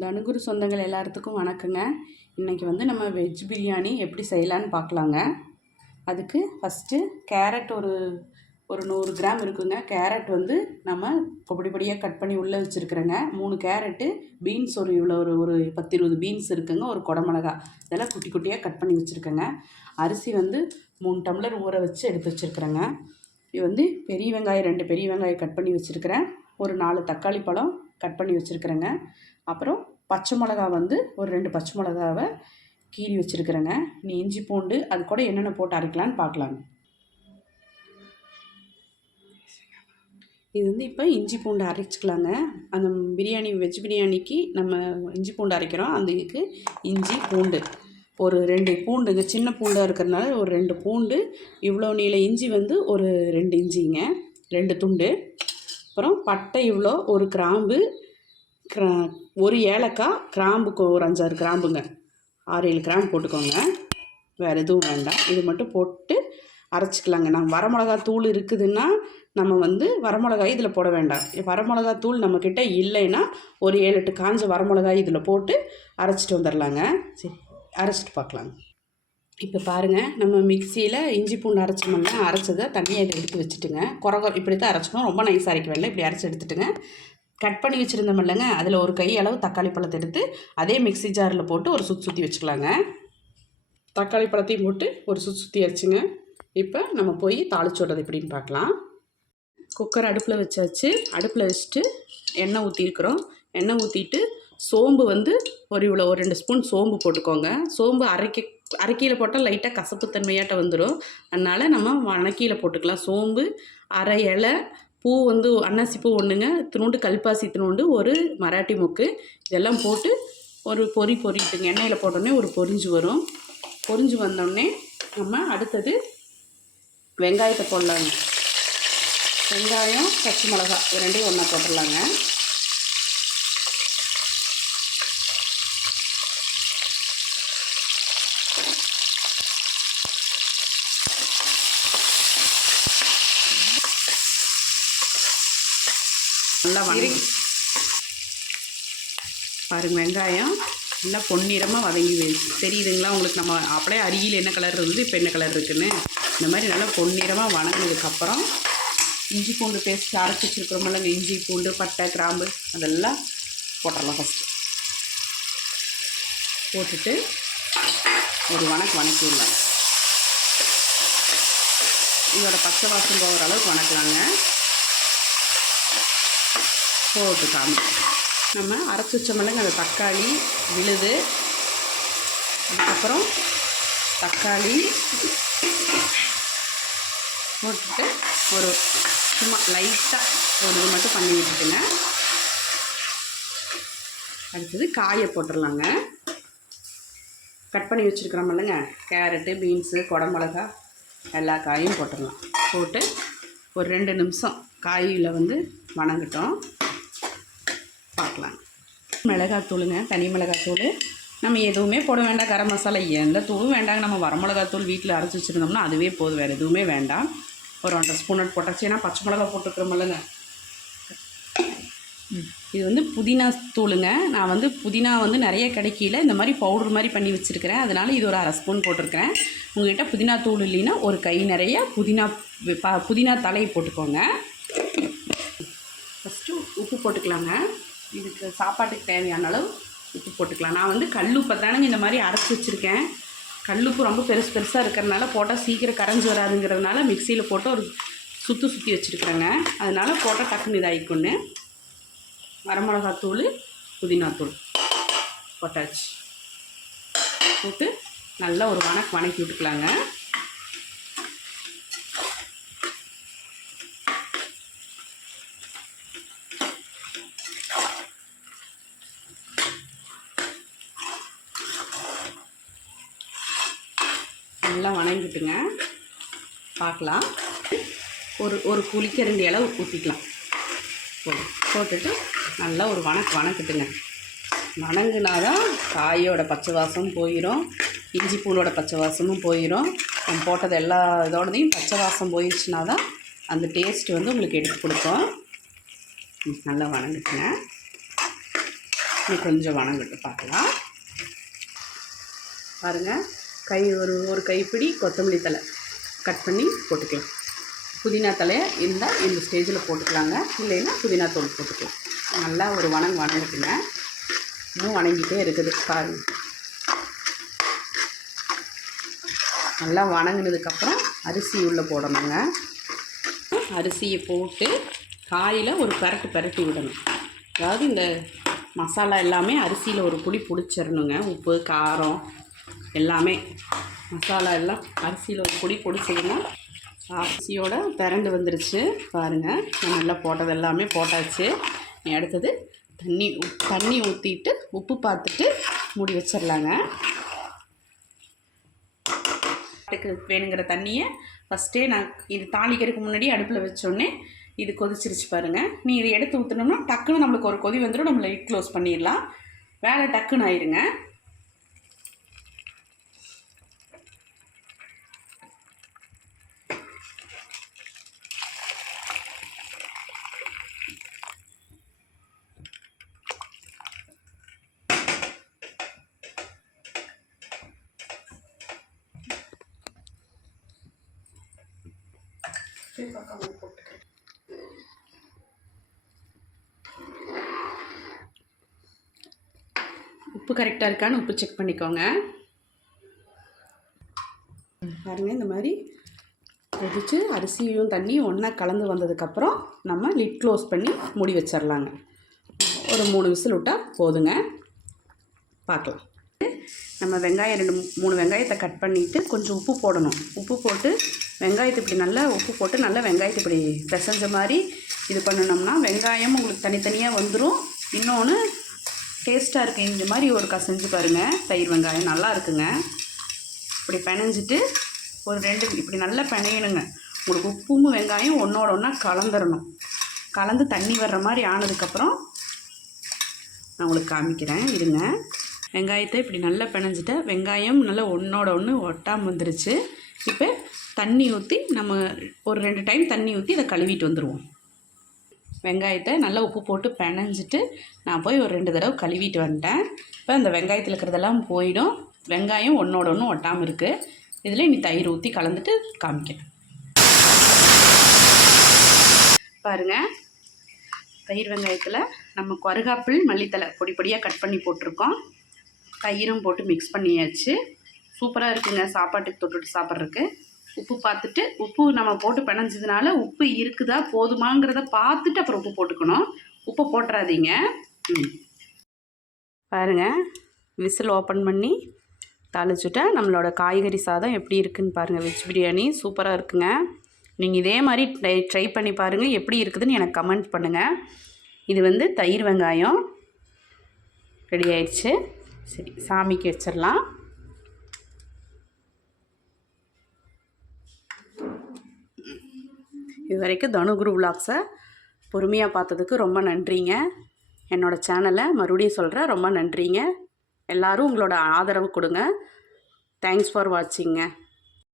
தனுகுரு சொந்தங்கள் எல்லாத்துக்கும் வணக்கங்க. இன்றைக்கி நம்ம வெஜ் பிரியாணி எப்படி செய்யலான்னு பார்க்கலாங்க. அதுக்கு ஃபஸ்ட்டு கேரட் ஒரு 100 கிராம் இருக்குங்க. கேரட் நம்ம பொடியாக கட் பண்ணி உள்ளே வச்சுருக்குறேங்க. 3 கேரட்டு, பீன்ஸ் ஒரு 10-20 பீன்ஸ் இருக்குங்க. ஒரு குடமிளகா இதெல்லாம் குட்டி குட்டியாக கட் பண்ணி வச்சுருக்கேங்க. அரிசி 3 டம்ளர் ஊற வச்சு எடுத்து வச்சுருக்குறேங்க. இது பெரிய வெங்காயம் 2 பெரிய வெங்காயம் கட் பண்ணி வச்சுருக்கிறேன். ஒரு 4 தக்காளி பழம் கட் பண்ணி வச்சுருக்குறேங்க. அப்புறம் பச்சை மிளகா ஒரு 2 பச்சை மிளகாவை கீறி வச்சுருக்குறேங்க. இனி இஞ்சி பூண்டு அது கூட என்னென்ன போட்டு அரைக்கலான்னு பார்க்கலாங்க. இது இப்போ இஞ்சி பூண்டு அரைச்சிக்கலாங்க. அந்த வெஜ் பிரியாணிக்கு நம்ம இஞ்சி பூண்டு அரைக்கிறோம். அதுக்கு இஞ்சி பூண்டு ஒரு 2 பூண்டுங்க. சின்ன பூண்டாக இருக்கிறதுனால ஒரு 2 பூண்டு. இவ்வளோ நீள இஞ்சி ஒரு 2 இஞ்சிங்க, 2 துண்டு. அப்புறம் பட்டை இவ்வளோ, ஒரு கிராம்பு, ஒரு ஏலக்காய், கிராம்புக்கு ஒரு 5-6 கிராம்புங்க, 6-7 கிராம்பு போட்டுக்கோங்க. வேறு எதுவும் வேண்டாம். இது மட்டும் போட்டு அரைச்சிக்கலாங்க. நம்ம வரமிளகா தூள் இருக்குதுன்னா நம்ம வரமிளகாய் இதில் போட வேண்டாம். வரமிளகா தூள் நம்மக்கிட்ட இல்லைன்னா ஒரு 7-8 காஞ்ச வரமிளகாய் இதில் போட்டு அரைச்சிட்டு வந்துடலாங்க. சரி, அரைச்சிட்டு பார்க்கலாங்க. இப்போ பாருங்கள், நம்ம மிக்சியில் இஞ்சி பூண்டு அரைச்சோம்னா அரைச்சதை தண்ணியை எடுத்து வச்சுட்டுங்க. இப்படி தான் அரைச்சிக்கணும். ரொம்ப நைஸாக அரைக்க வேண்டாம். இப்படி அரைச்சி எடுத்துட்டுங்க. கட் பண்ணி வச்சுருந்தோம் இல்லைங்க, அதில் ஒரு கை அளவு தக்காளி பழத்தை எடுத்து அதே மிக்சி ஜாரில் போட்டு ஒரு சுற்றி வச்சுக்கலாங்க. தக்காளி பழத்தையும் போட்டு ஒரு சுற்றி அரைச்சிங்க. இப்போ நம்ம போய் தாளிச்சு விடுறது எப்படின்னு பார்க்கலாம். குக்கர் அடுப்பில் வச்சாச்சு. அடுப்பில் வச்சுட்டு எண்ணெய் ஊற்றிருக்கிறோம். எண்ணெய் ஊற்றிட்டு சோம்பு ஒரு 2 ஸ்பூன் சோம்பு போட்டுக்கோங்க. சோம்பு அரைக்கையில் போட்டால் லைட்டாக கசப்பு தன்மையாட்ட வந்துடும். அதனால் நம்ம வணக்கியில் போட்டுக்கலாம். சோம்பு, அரை இலை, பூ அன்னாசி பூ ஒன்றுங்க, இத்தினோண்டு கல்பாசி, இத்தினோண்டு ஒரு மராட்டி மொக்கு, இதெல்லாம் போட்டு ஒரு பொரிட்டுங்க. எண்ணெயில் போட்டோடனே ஒரு பொரிஞ்சு வரும். பொரிஞ்சு வந்தோடனே நம்ம அடுத்தது வெங்காயத்தை போடலாங்க. வெங்காயம், பச்சை மிளகா ரெண்டையும் ஒன்றா போட்டுடலாங்க. நல்லா வதங்கி பாருங்கள். வெங்காயம் நல்லா பொன்னிறமாக வதங்கி தெரியுதுங்களா உங்களுக்கு? நம்ம அப்படியே அருகில் என்ன கலர் இருந்தது, இப்போ என்ன கலர் இருக்குதுன்னு. இந்த மாதிரி நல்லா பொன்னிறமாக வதங்கினதுக்கப்புறம் இஞ்சி பூண்டு பேஸ்ட் அரைச்சி வச்சுருக்கிறோமில்லங்க, இஞ்சி பூண்டு, பட்டை, கிராம்பு அதெல்லாம் போட்டுடலாம். ஃபஸ்ட்டு போட்டுட்டு ஒரு வணக்கி விடலாம். இதோட பச்சை வாசம் போகிற அளவுக்கு வணக்கலாங்க. போட்டுக்காம நம்ம அரைச்சி வச்சோம்லங்க, அந்த தக்காளி விழுது. அதுக்கப்புறம் தக்காளி போட்டுட்டு ஒரு சும்மா லைட்டாக ஒரு இது மட்டும் பண்ணி விட்டுட்டுங்க. அடுத்தது காயை போட்டுடலாங்க. கட் பண்ணி வச்சுருக்கிறோமில்லங்க, கேரட்டு, பீன்ஸு, குடமிளகா எல்லா காயும் போட்டுடலாம். போட்டு ஒரு 2 நிமிஷம் காயில் வணங்கட்டும். பார்க்கலாம். மிளகாத்தூளுங்க, தனி மிளகாத்தூள். நம்ம எதுவுமே போட வேண்டாம். கரம் மசாலா எந்த தூளும் வேண்டாங்க. நம்ம வரமிளகாத்தூள் வீட்டில் அரைச்சி வச்சுருந்தோம்னா அதுவே போதும். வேறு எதுவுமே வேண்டாம். ஒரு 1.5 ஸ்பூன் போட்டாச்சு. ஏன்னா பச்சை மிளகா போட்டுக்கிறோமில்லங்க. இது புதினா தூளுங்க. நான் புதினா நிறைய கிடைக்கல. இந்த மாதிரி பவுடர் மாதிரி பண்ணி வச்சுருக்கிறேன். அதனால் இது ஒரு 1/2 ஸ்பூன் போட்டிருக்கிறேன். உங்கள்கிட்ட புதினா தூள் இல்லைன்னா ஒரு கை நிறைய புதினா தலையை போட்டுக்கோங்க. ஃபஸ்ட்டு உப்பு போட்டுக்கலாங்க. இதுக்கு சாப்பாட்டுக்கு தேவையான அளவு உப்பு போட்டுக்கலாம். நான் கல்லுப்பை தானுங்க இந்த மாதிரி அரைச்சி வச்சுருக்கேன். கல்லுப்பு ரொம்ப பெருசாக இருக்கிறதுனால போட்டால் சீக்கிரம் கரைஞ்சி வராதுங்கிறதுனால மிக்சியில் போட்டு ஒரு சுற்றி வச்சுருக்குறேங்க. அதனால் போட்டால் டக்குன்னு இதாகிக்கொண்டு வரமிளகாத்தூள், புதினாத்தூள் போட்டாச்சு. போட்டு நல்லா ஒரு வணக்கி விட்டுக்கலாங்க. நல்லா வணங்கிட்டுங்க. பார்க்கலாம். ஒரு புளிக்கரண்டி அளவு ஊற்றிக்கலாம். போட்டுட்டு நல்லா ஒரு வணக்கட்டுங்க. வணங்குனாதான் காயோட பச்சை வாசம் போயிடும், இஞ்சி பூண்டோட பச்சை வாசமும் போயிடும். நம்ம போட்டது எல்லா இதோடதையும் பச்சை வாசம் போயிடுச்சுன்னா தான் அந்த டேஸ்ட் உங்களுக்கு எடுத்து கொடுக்கும். நல்லா வணங்குங்க. இன்னும் கொஞ்சம் வணங்கிட்டு பார்க்கலாம். பாருங்கள், ஒரு கைப்பிடி கொத்தமல்லி தழை கட் பண்ணி போட்டுக்கலாம். புதினா தலையை இருந்தால் இந்த ஸ்டேஜில் போட்டுக்கலாங்க, இல்லைன்னா புதினா தூள் போட்டுக்கலாம். நல்லா ஒரு வணங்குங்க. இன்னும் வணங்கிட்டே இருக்குது பாருங்கள். நல்லா வணங்கினதுக்கப்புறம் அரிசி உள்ளே போடணுங்க. அரிசியை போட்டு காயில் ஒரு பரட்டி விடணும். அதாவது இந்த மசாலா எல்லாமே அரிசியில் ஒரு புடி பிடிச்சிடணுங்க. உப்பு, காரம் எல்லாமே மசாலா எல்லாம் அரிசியில் ஒரு புடி பிடிச்சிங்கன்னா அரிசியோட திரண்டு வந்துருச்சு பாருங்கள். நல்லா போட்டது எல்லாமே போட்டாச்சு. அடுத்தது தண்ணி ஊற்றிட்டு உப்பு பார்த்துட்டு மூடி வச்சிடலாங்க. வேணுங்கிற தண்ணியை ஃபஸ்ட்டே நான் இது தாளிக்கிறதுக்கு முன்னாடி அடுப்பில் வச்சோடனே இது கொதிச்சிருச்சு பாருங்கள். நீ இதை எடுத்து ஊற்றினோம்னா டக்குன்னு நம்மளுக்கு ஒரு கொதி வந்துடும். நம்ம லைட் க்ளோஸ் பண்ணிடலாம். வேலை டக்குன்னு ஆயிருங்க. உப்பு கரெக்டாக இருக்கான்னு உப்பு செக் பண்ணிக்கோங்க. பாருங்கள், இந்த மாதிரி கொதிச்சு அரிசியும் தண்ணியும் ஒன்றா கலந்து வந்ததுக்கப்புறம் நம்ம லிட் க்ளோஸ் பண்ணி மூடி வச்சிடலாங்க. ஒரு 3 விசில் விட்டால் போதுங்க. பார்க்கலாம். நம்ம வெங்காயம் 2-3 வெங்காயத்தை கட் பண்ணிவிட்டு கொஞ்சம் உப்பு போடணும். உப்பு போட்டு வெங்காயத்தை இப்படி நல்லா உப்பு போட்டு நல்லா வெங்காயத்தை இப்படி பிசைஞ்ச மாதிரி இது பண்ணணும்னா வெங்காயம் உங்களுக்கு தனித்தனியாக வந்துடும். இன்னொன்று டேஸ்ட்டாக இருக்குது. இந்த மாதிரி ஒரு செஞ்சு பாருங்கள். தயிர் வெங்காயம் நல்லா இருக்குங்க. இப்படி பிணைஞ்சிட்டு ஒரு 2 இப்படி நல்லா பிணையணுங்க. உங்களுக்கு உப்பும் வெங்காயம் ஒன்றோட ஒன்றா கலந்துடணும். கலந்து தண்ணி வர்ற மாதிரி ஆனதுக்கப்புறம் நான் உங்களுக்கு காமிக்கிறேன். இருங்க. வெங்காயத்தை இப்படி நல்லா பிணைஞ்சிட்டேன். வெங்காயம் நல்லா ஒன்றோட ஒன்று ஒட்டாமல் வந்துருச்சு. இப்போ தண்ணி ஊற்றி நம்ம ஒரு 2 டைம் தண்ணி ஊற்றி இதை கழுவிட்டு வந்துடுவோம். வெங்காயத்தை நல்லா உப்பு போட்டு பிணைஞ்சிட்டு நான் போய் ஒரு 2 தடவை கழுவிட்டு வந்துட்டேன். இப்போ அந்த வெங்காயத்தில் இருக்கிறதெல்லாம் போயிடும். வெங்காயம் ஒன்றோட ஒன்று ஒட்டாமல் இருக்குது. இதில் இனி தயிர் ஊற்றி கலந்துட்டு காமிக்கிறேன். பாருங்கள், தயிர் வெங்காயத்தில் நம்ம கருகாப்பிள் மல்லித்தலை பொடி பொடியாக கட் பண்ணி போட்டிருக்கோம். தயிரும் போட்டு மிக்ஸ் பண்ணியாச்சு. சூப்பராக இருக்குங்க சாப்பாட்டுக்கு தொட்டுட்டு சாப்பிட்றதுக்கு. உப்பு பார்த்துட்டு உப்பு நம்ம போட்டு பிணைஞ்சதுனால உப்பு இருக்குதா போதுமாங்கிறத பார்த்துட்டு அப்புறம் உப்பு போட்டுக்கணும். உப்பு போட்டுறாதீங்க. பாருங்கள், விசில் ஓப்பன் பண்ணி தாளிச்சுட்டா நம்மளோட காய்கறி சாதம் எப்படி இருக்குதுன்னு பாருங்கள். வெஜ் பிரியாணி சூப்பராக இருக்குங்க. நீங்கள் இதே மாதிரி ட்ரை பண்ணி பாருங்கள். எப்படி இருக்குதுன்னு எனக்கு கமெண்ட் பண்ணுங்கள். இது தயிர் வெங்காயம் ரெடி ஆயிடுச்சு. சரி, சாமிக்கு வச்சிடலாம். இது வரைக்கும் தனுகுரு விலாக்ஸை பொறுமையாக பார்த்ததுக்கு ரொம்ப நன்றிங்க. என்னோடய சேனலை மறுபடியும் சொல்கிறேன், ரொம்ப நன்றிங்க. எல்லோரும் உங்களோட ஆதரவு கொடுங்க. Thanks for வாட்சிங்க.